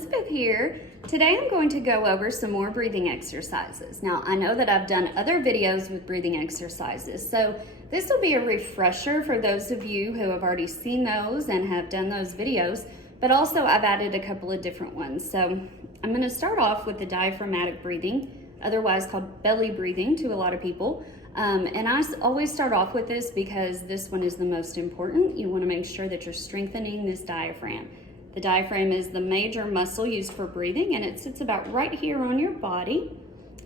Elizabeth here. Today I'm going to go over some more breathing exercises. Now I know that I've done other videos with breathing exercises, so this will be a refresher for those of you who have already seen those and have done those videos, but also I've added a couple of different ones. So I'm going to start off with the diaphragmatic breathing, otherwise called belly breathing to a lot of people. And I always start off with this because this one is the most important. You want to make sure that you're strengthening this diaphragm. The diaphragm is the major muscle used for breathing, and it sits about right here on your body,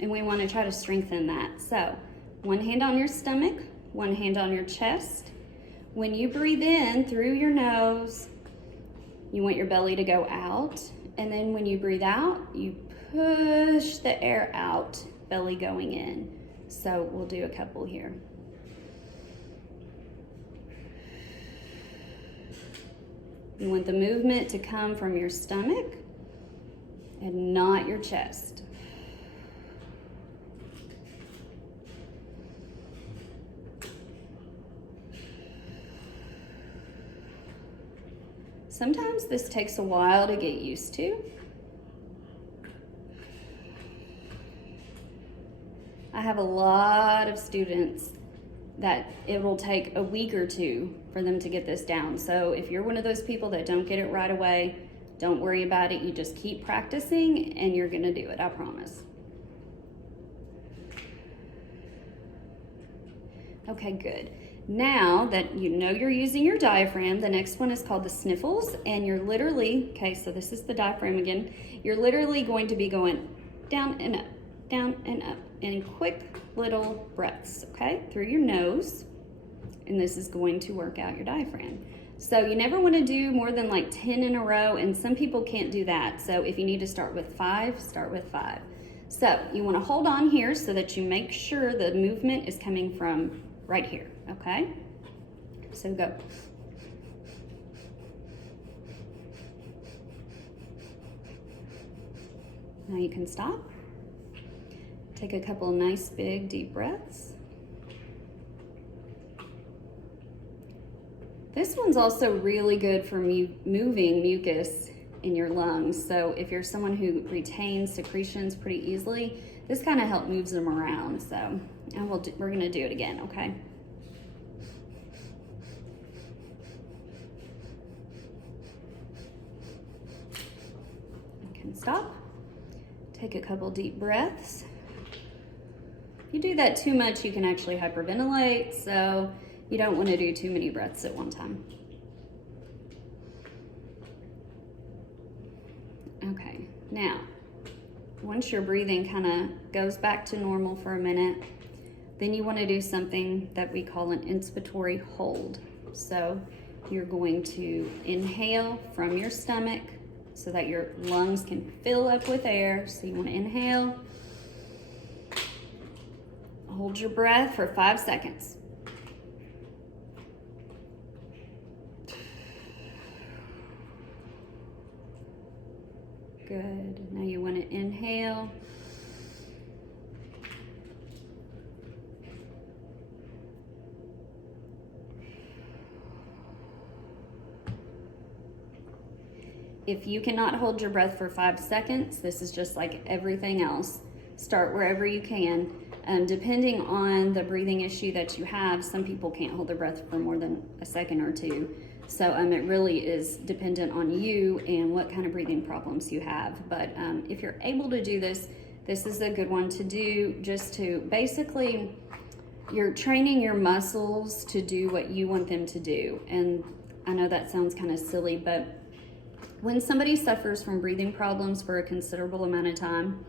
and we want to try to strengthen that. So one hand on your stomach, one hand on your chest. When you breathe in through your nose, you want your belly to go out, and then when you breathe out, you push the air out, belly going in. So we'll do a couple here. You want the movement to come from your stomach and not your chest. Sometimes this takes a while to get used to. I have a lot of students that it will take a week or two for them to get this down. So if you're one of those people that don't get it right away, don't worry about it. You just keep practicing and you're gonna do it, I promise. Okay, good. Now that you know you're using your diaphragm, the next one is called the sniffles, and you're literally, okay, so this is the diaphragm again, you're literally going to be going down and up, down and up, in quick little breaths, okay, through your nose, and this is going to work out your diaphragm. So you never want to do more than like 10 in a row, and some people can't do that. So if you need to start with 5, start with 5. So you want to hold on here so that you make sure the movement is coming from right here, okay? So go. Now you can stop. Take a couple of nice big deep breaths. This one's also really good for moving mucus in your lungs. So if you're someone who retains secretions pretty easily, this kind of helps moves them around. So we're gonna do it again, okay? You can stop. Take a couple deep breaths. If you do that too much, you can actually hyperventilate, so you don't want to do too many breaths at one time. Okay, now, once your breathing kind of goes back to normal for a minute, then you want to do something that we call an inspiratory hold. So you're going to inhale from your stomach so that your lungs can fill up with air. So you want to inhale. Hold your breath for 5 seconds. Good. Now you want to inhale. If you cannot hold your breath for 5 seconds, this is just like everything else. Start wherever you can. Depending on the breathing issue that you have, some people can't hold their breath for more than a second or two. So it really is dependent on you and what kind of breathing problems you have. But if you're able to do this, this is a good one to do, just to basically, you're training your muscles to do what you want them to do. And I know that sounds kind of silly, but when somebody suffers from breathing problems for a considerable amount of time,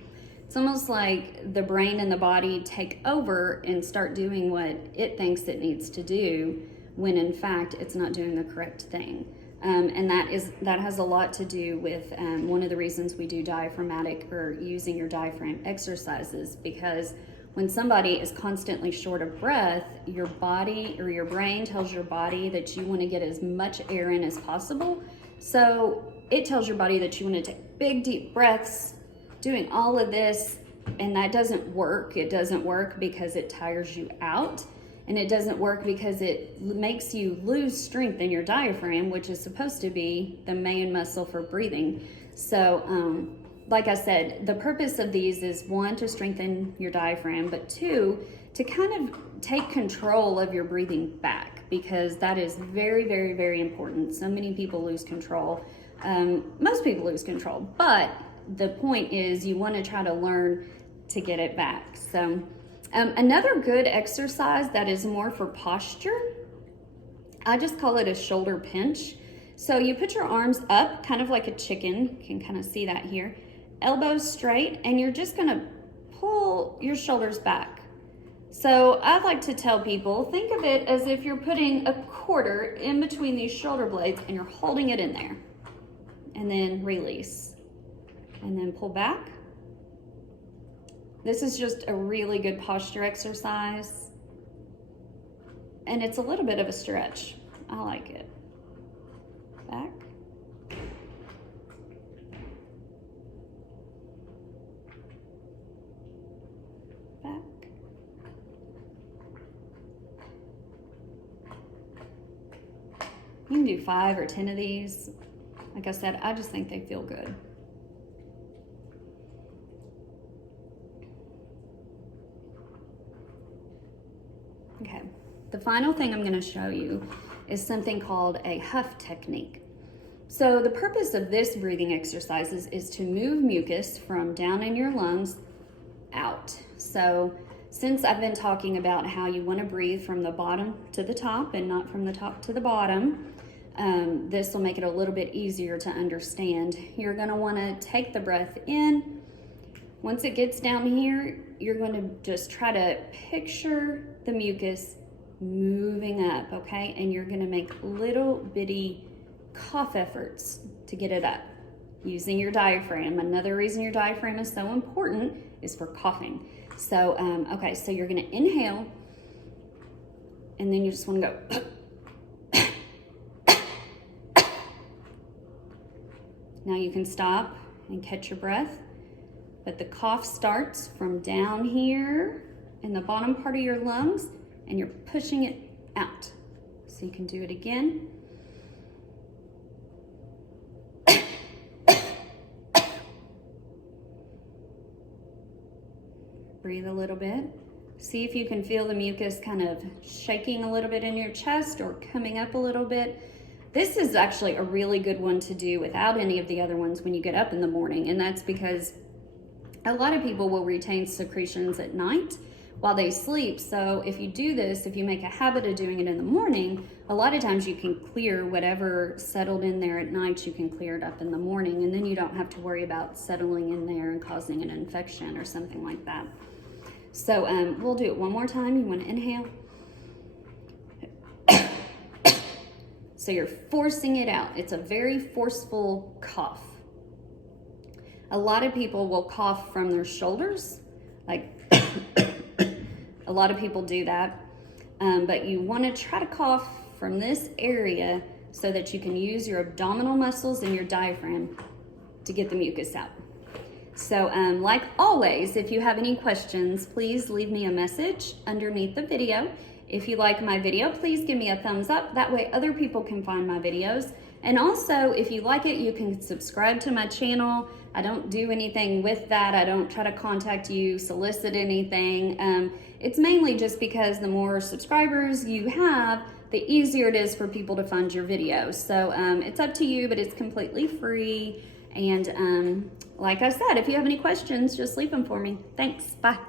it's almost like the brain and the body take over and start doing what it thinks it needs to do, when in fact it's not doing the correct thing. And that has a lot to do with one of the reasons we do diaphragmatic or using your diaphragm exercises, because when somebody is constantly short of breath, your body or your brain tells your body that you want to get as much air in as possible. So it tells your body that you want to take big deep breaths, doing all of this, and that doesn't work. It doesn't work because it tires you out. and it doesn't work because it makes you lose strength in your diaphragm, which is supposed to be the main muscle for breathing. So like I said, the purpose of these is, one, to strengthen your diaphragm, but two, to kind of take control of your breathing back, because that is very, very, very important. So many people lose control. Most people lose control, but the point is you want to try to learn to get it back. So another good exercise that is more for posture, I just call it a shoulder pinch. So you put your arms up, kind of like a chicken. You can kind of see that here. Elbows straight, and you're just going to pull your shoulders back. So I like to tell people, think of it as if you're putting a quarter in between these shoulder blades and you're holding it in there. And then release. And then pull back. This is just a really good posture exercise. And it's a little bit of a stretch. I like it. Back. Back. You can do 5 or 10 of these. Like I said, I just think they feel good. Okay, the final thing I'm going to show you is something called a huff technique. So the purpose of this breathing exercises is to move mucus from down in your lungs out. So since I've been talking about how you want to breathe from the bottom to the top and not from the top to the bottom, this will make it a little bit easier to understand. You're going to want to take the breath in. Once it gets down here, you're going to just try to picture the mucus moving up, okay? And you're going to make little bitty cough efforts to get it up using your diaphragm. Another reason your diaphragm is so important is for coughing. So, okay, so you're going to inhale, and then you just want to go. Now you can stop and catch your breath, but the cough starts from down here in the bottom part of your lungs, and you're pushing it out. So you can do it again. Breathe a little bit. See if you can feel the mucus kind of shaking a little bit in your chest or coming up a little bit. This is actually a really good one to do without any of the other ones when you get up in the morning, and that's because a lot of people will retain secretions at night while they sleep. So if you do this, if you make a habit of doing it in the morning, a lot of times you can clear whatever settled in there at night, you can clear it up in the morning, and then you don't have to worry about settling in there and causing an infection or something like that. So we'll do it one more time. You want to inhale. So you're forcing it out. It's a very forceful cough. A lot of people will cough from their shoulders, like a lot of people do that, but you want to try to cough from this area so that you can use your abdominal muscles and your diaphragm to get the mucus out. So like always, if you have any questions, please leave me a message underneath the video. If you like my video, please give me a thumbs up. That way other people can find my videos. And also, if you like it, you can subscribe to my channel. I don't do anything with that. I don't try to contact you, solicit anything. It's mainly just because the more subscribers you have, the easier it is for people to find your videos. So it's up to you, but it's completely free. And like I said, if you have any questions, just leave them for me. Thanks. Bye.